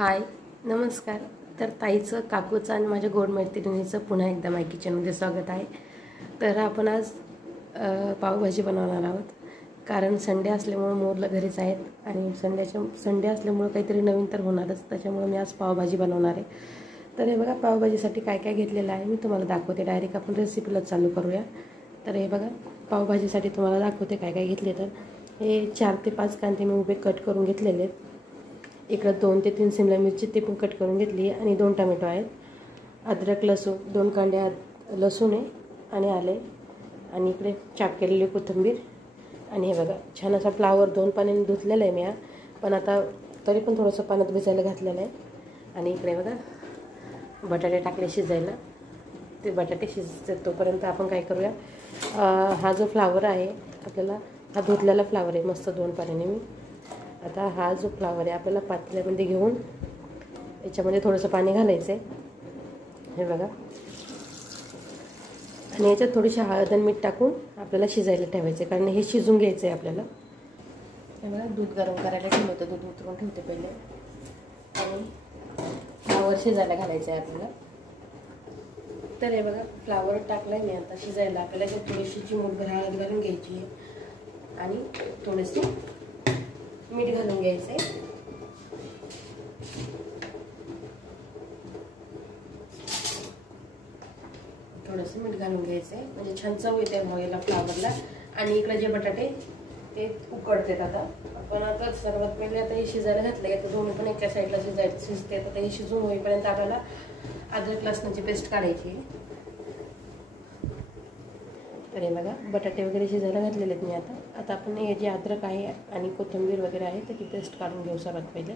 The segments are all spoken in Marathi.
हाय नमस्कार. तर ताईचं, काकूचं आणि माझ्या गोड मैत्रिणीचं पुन्हा एकदा माय किचनमध्ये स्वागत आहे. तर आपण आज पावभाजी बनवणार आहोत. कारण संडे असल्यामुळं मोरला घरीच आहेत आणि संडे असल्यामुळं काहीतरी नवीन तर होणारच. त्याच्यामुळं मी आज पावभाजी बनवणार आहे. तर हे बघा, पावभाजीसाठी काय काय घेतलेलं आहे मी तुम्हाला दाखवते. डायरेक्ट आपण रेसिपीला चालू करूया. तर हे बघा, पावभाजीसाठी तुम्हाला दाखवते काय काय घेतले. तर हे 4 ते 5 कांदे मी उभे कट करून घेतलेले आहेत. इकडं 2 ते 3 शिमला मिरची ते पण कट करून घेतली आहे आणि 2 टमॅटो आहेत. अद्रक लसूण 2 कांड्या लसूण आहे आणि आले आणि इकडे चाप केलेली कोथिंबीर. आणि हे बघा, छान असा फ्लावर 2 पाण्याने धुतलेला आहे मी पण आता तरी पण थोडंसं पाण्यात भिजायला घातलेलं आहे. आणि इकडे बघा, बटाटे टाकले शिजायला. ते बटाटे शिजते तोपर्यंत आपण काय करूया, हा जो फ्लावर आहे आपल्याला, हा धुतलेला फ्लावर आहे मस्त 2 पाण्याने मी. आता हा जो फ्लावर आहे आपल्याला पातेल्यामध्ये घेऊन याच्यामध्ये थोडंसं पाणी घालायचं आहे. हे बघा, आणि याच्यात थोडीशी हळद आणि मीठ टाकून आपल्याला शिजायला ठेवायचं आहे, कारण हे शिजून घ्यायचं आहे आपल्याला. हे बघा, दूध गरम करायला ठेवलं होतं. दूध उतरून ठेवते पहिले आणि फ्लावर शिजायला घालायचं आहे आपल्याला. तर हे बघा, फ्लावर टाकलं आहे मी आता शिजायला. आपल्याला थोडीशी चिमूटभर हळद घालून घ्यायची आहे आणि थोडेसे मीठ घालून घ्यायचे. थोडंसं मीठ घालून घ्यायचं आहे म्हणजे छान चव येते याला फ्लावरला. आणि इकडे जे बटाटे ते उकडतात. आता आपण आता सर्वात पहिले आता हे शिजायला घातलं आहे. तर दोन्ही पण एका साईडला शिजते. आता हे शिजून होईपर्यंत आपल्याला अद्रक लसणाची पेस्ट काढायची आहे. तर हे बघा, बटाटे वगैरे शिजायला घातलेले आहेत मी आता आपण हे जे अद्रक आहे आणि कोथिंबीर वगैरे आहे त्याची पेस्ट काढून घेऊ सर्वात पहिले.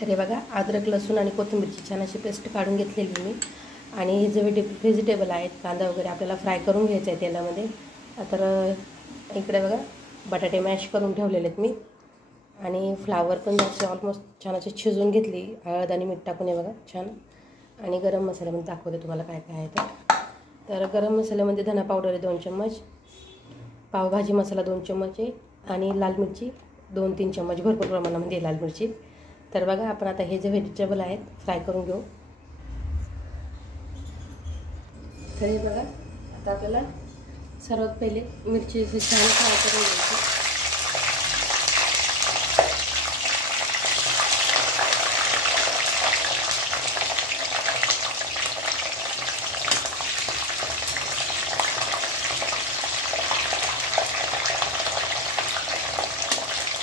तर हे बघा, अद्रक लसूण आणि कोथिंबीरची छान अशी पेस्ट काढून घेतलेली मी. आणि हे जे व्हेजिटेबल आहेत, कांदा वगैरे आपल्याला फ्राय करून घ्यायचं आहे तेलामध्ये. तर इकडे बघा, बटाटे मॅश करून ठेवलेले आहेत मी आणि फ्लावर पण जास्त ऑलमोस्ट छान अशी शिजवून घेतली हळद आणि मीठ टाकून. हे बघा छान. आणि गरम मसाल्यामध्ये दाखवते तुम्हाला काय काय आहे. तर गरम मसाल्यामध्ये धना पावडर आहे 2 चम्मच, पावभाजी मसाला 2 चम्मच आहे आणि लाल मिरची 2-3 चम्मच भरपूर प्रमाणामध्ये लाल मिरची. तर बघा, आपण आता हे जे व्हेजिटेबल आहेत फ्राय करून घेऊ. तर हे बघा, आता आपल्याला सर्वात पहिले मिरची छान फ्राय करून घ्यायची.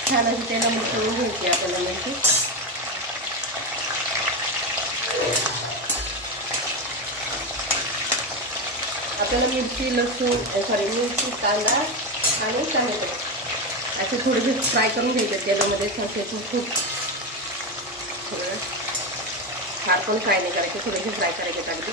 छान अशी तेलामध्ये तळून घ्यायची आपल्याला मिरची. आपल्याला मिरची कांदा आणि टमॅटो असे थोडेसे फ्राय करून घ्यायचे तेलामध्ये. खूप थोडं फार पण फ्राय नाही करायचे, थोडेसे फ्राय करायचे अगदी.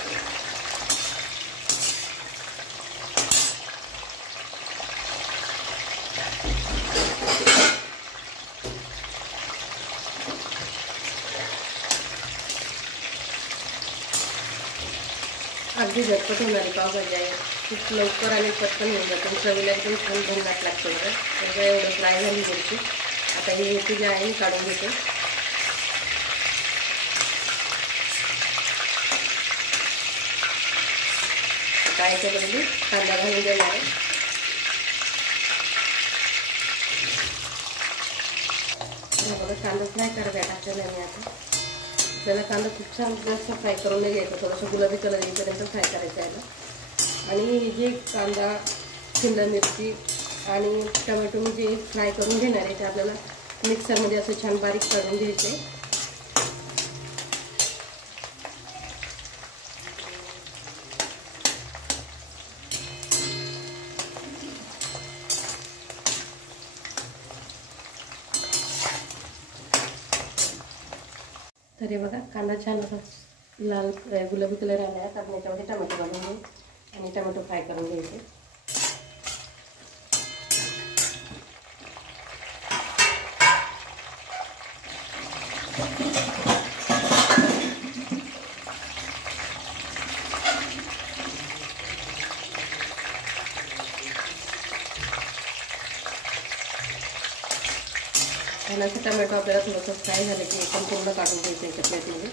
अगदी झटपट होणारी पावभाजी आहे. खूप लवकर आणि पटकन होऊन जातं. चवीला एकदम छान भन्नाट लागतं बघा. त्याच्या एवढं फ्राय झाली मिरची. आता ही मिरची जी आहे काढून घेते. काय याच्यामध्ये कांदा घालून देणार आहे. बघा, कांदा फ्राय करायला टाकलेला आहे मी आता. आपल्याला कांदा खूप छान जास्त फ्राय करून नाही घ्यायचा, थोडंसं गुलाबी कलर येईपर्यंत फ्राय करायचं आहे. आणि जे कांदा, शिमला मिरची आणि टमॅटो मी जे फ्राय करून घेणार आहे ते आपल्याला मिक्सरमध्ये असं छान बारीक करून घ्यायचं आहे. तर हे बघा, कांदा छान असा लाल गुलाबी कलर आला आहे. आपण याच्यामध्ये टमॅटो घालून घेऊ आणि टमॅटो फ्राय करून घ्यायचे. वाटणाचं टमॅटो आपल्याला थोडंसं फ्राय झालं की एकदम पूर्ण काढून घ्यायचं याच्या प्लेटमध्ये.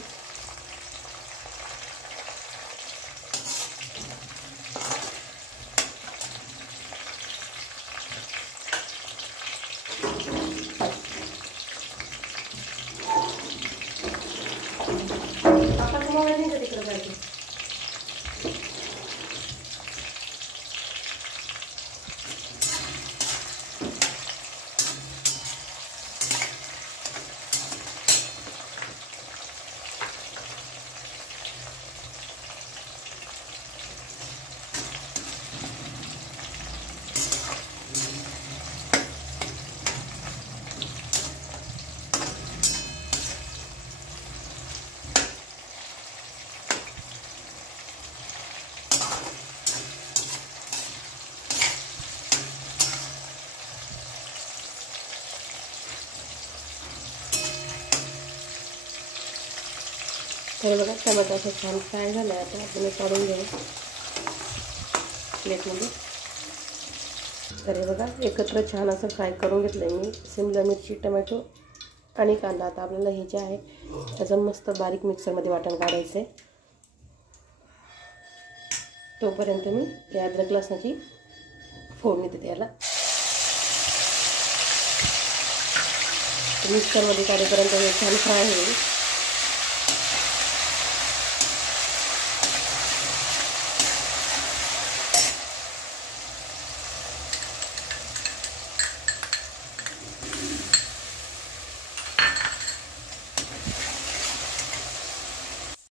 आपण मोबाईल नाही का तिकडं पाहिजे. तर बघा टमाटर असं छान फ्राय झालं आहे. आता आपण काढून घेऊ प्लेटमध्ये. तर हे बघा एकत्र छान असं फ्राय करून घेतलं आहे मी. शिमला मिरची, टमॅटो आणि कांदा. आता आपल्याला हे जे आहे त्याचं मस्त बारीक मिक्सरमध्ये वाटण काढायचं आहे. तोपर्यंत मी या अद्रक लसणाची फोडणी देते याला. मिक्सरमध्ये काढेपर्यंत हे छान फ्राय होईल.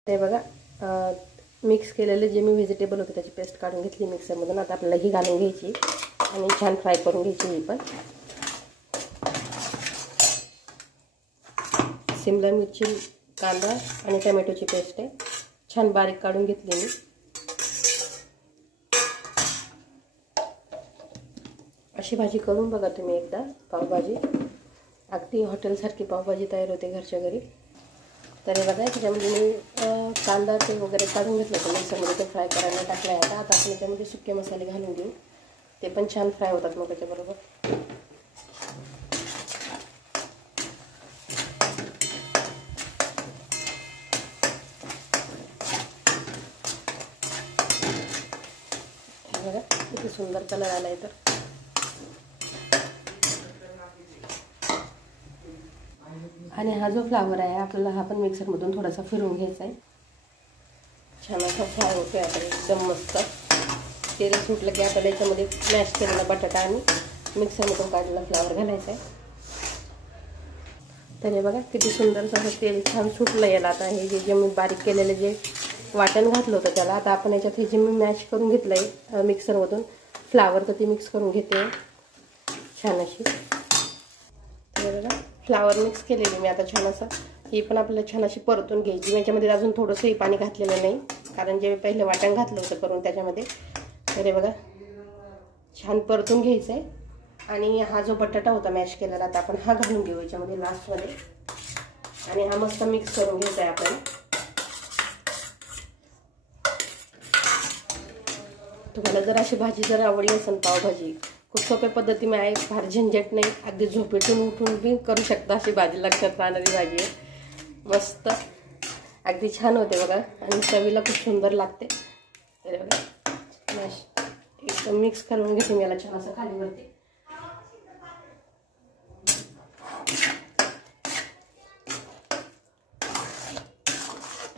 ते बघा मिक्स केलेले जे मी व्हेजिटेबल होते त्याची पेस्ट काढून घेतली मिक्सरमधून. आता आपल्याला ही घालून घ्यायची आणि छान फ्राय करून घ्यायची. ही पण शिमला मिरची, कांदा आणि टमॅटोची पेस्ट आहे, छान बारीक काढून घेतली मी. अशी भाजी करून बघा तुम्ही एकदा, पावभाजी. अगदी हॉटेलसारखी पावभाजी तयार होते घरच्या घरी. तर हे बघा त्याच्यामध्ये मी कांदा ते वगैरे काढून घेतलं होतं मिक्सरमध्ये, ते फ्राय करायला टाकलं आहे. आता आपण त्याच्यामध्ये सुके मसाले घालून घेऊ, ते पण छान फ्राय होतात मग त्याच्याबरोबर. बघा किती सुंदर कलर आला आहे. तर आणि हा जो फ्लावर आहे आपल्याला हा पण मिक्सरमधून थोडासा फिरवून घ्यायचा आहे. छान असा फ्राय होतो आहे आता एकदम मस्त. तेल सुटलं की आपल्याला याच्यामध्ये मॅश केलेला बटाटा आणि मिक्सरमधून काढलेला फ्लावर घालायचा आहे. तर हे बघा किती सुंदर असं तेल छान सुटलं याला. आता हे जे मी बारीक केलेलं जे वाटण घातलं होतं त्याला, आता आपण याच्यात हे जे मी मॅश करून घेतलं आहे मिक्सरमधून फ्लावर, तर ती मिक्स करून घेते छान अशी. तर बघा फ्लावर मिक्स केलेली मी आता छान असं. ही पण आपल्याला छान अशी परतून घ्यायची. याच्यामध्ये अजून थोडंसंही पाणी घातलेलं नाही, कारण जे मी पहिले वाटण घातलं होतं करून त्याच्यामध्ये. तर हे बघा छान परतून घ्यायचं आहे. आणि हा जो बटाटा होता मॅश केलेला, आता आपण हा घालून घेऊ याच्यामध्ये लास्टमध्ये. आणि हा मस्त मिक्स करून घ्यायचा आहे आपण. तुम्हाला जर अशी भाजी जर आवडली असेल पावभाजी, खूप सोप्या पद्धतीने आहे, फार झंझट नाही, अगदी झोपेतून उठून बी करू शकता अशी भाजी. लक्षात राहणारी भाजी आहे, मस्त अगदी छान होते बघा. आणि चवीला खूप सुंदर लागते. तर बघा मॅश एकदम मिक्स करून घेते मी याला छान असं खालीवरती.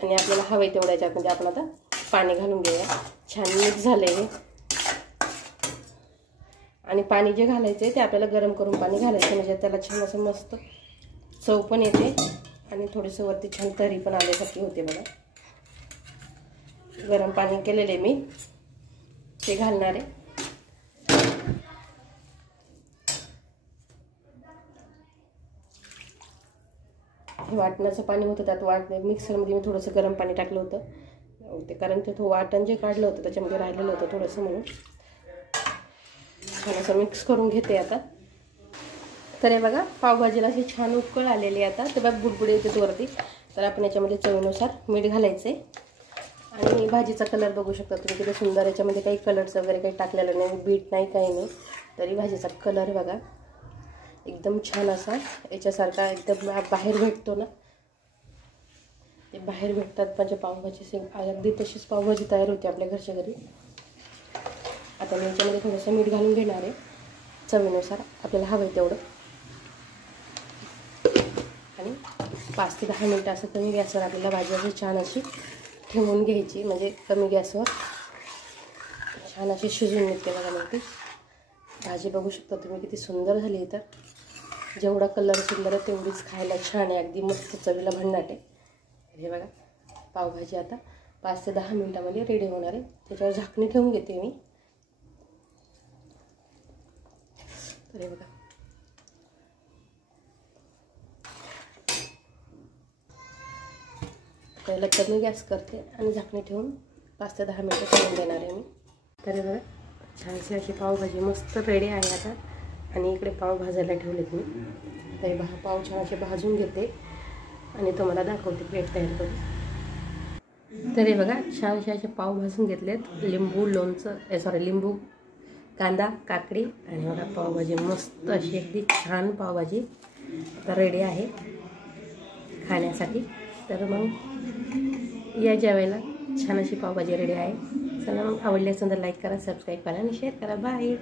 आणि आपल्याला हवे तेवढ्या याच्यामध्ये आपण आता पाणी घालून घेऊया. छान मिक्स झाले हे. आणि पाणी जे घालायचं आहे ते आपल्याला गरम करून पाणी घालायचं, म्हणजे त्याला छान असं मस्त चव पण येते आणि थोडंसं वरती छान तरी पण आल्यासारखी होते बघा. गरम पाणी केलेले मी ते घालणार आहे. हे वाटणाचं पाणी होतं, त्यात मिक्सरमध्ये मी थोडंसं गरम पाणी टाकलं होतं ते, कारण ते वाटण जे काढलं होतं त्याच्यामध्ये राहिलेलं होतं थोडंसं, म्हणून छान असं मिक्स करून घेते आता. तर हे बघा पावभाजीला अशी छान उकळ आलेली आहे आता. तर बघा बुडबुडी येते वरती. तर आपण याच्यामध्ये चवीनुसार मीठ घालायचं आहे. आणि भाजीचा कलर बघू शकता तुम्ही किती सुंदर. याच्यामध्ये काही कलर्स वगैरे काही टाकलेलं नाही, बीट नाही, काही नाही, तरी भाजीचा कलर बघा एकदम छान असा याच्यासारखा एकदम बाहेर भेटतो ना, ते बाहेर भेटतात म्हणजे पावभाजी सेम अगदी तशीच पावभाजी तयार होते आपल्या घरच्या घरी. आता मी याच्यामध्ये थोडंसं मीठ घालून घेणार आहे चवीनुसार, आपल्याला हवं आहे तेवढं. आणि 5 ते 10 मिनटं असं कमी गॅसवर आपल्याला भाजी अशी छान अशी ठेवून घ्यायची, म्हणजे कमी गॅसवर छान अशी शिजून निघते बघा. मग ती भाजी बघू शकता तुम्ही किती सुंदर झाली आहे. तर जेवढा कलर सुंदर आहे तेवढीच खायला छान आहे, अगदी मस्त चवीला भन्नाट आहे. हे बघा पावभाजी आता 5 ते 10 मिनटामध्ये रेडी होणार आहे. त्याच्यावर झाकणी ठेवून घेते मी. तर हे बघा पहिला कमी गॅस करते आणि झाकणी ठेवून 5 ते 10 मिनटं ठेवून देणार आहे मी. तर हे बघा छानशी अशी पावभाजी मस्त रेडी आहे आता. आणि इकडे पाव भाजायला ठेवलेत मी. तर पाव छान असे भाजून घेते आणि तुम्हाला दाखवते प्लेट तयार करून. तर हे बघा छानसे असे पाव भाजून घेतलेत. लिंबू लोणचं लिंबू, कांदा, काकडी आणि बघा पावभाजी मस्त अशी अगदी छान पावभाजी आता रेडी आहे खाण्यासाठी. तर मग या जेवायला छान अशी पावभाजी रेडी आहे. चला मग आवडली असेल तर लाईक करा, सबस्क्राईब करा आणि शेअर करा. बाय.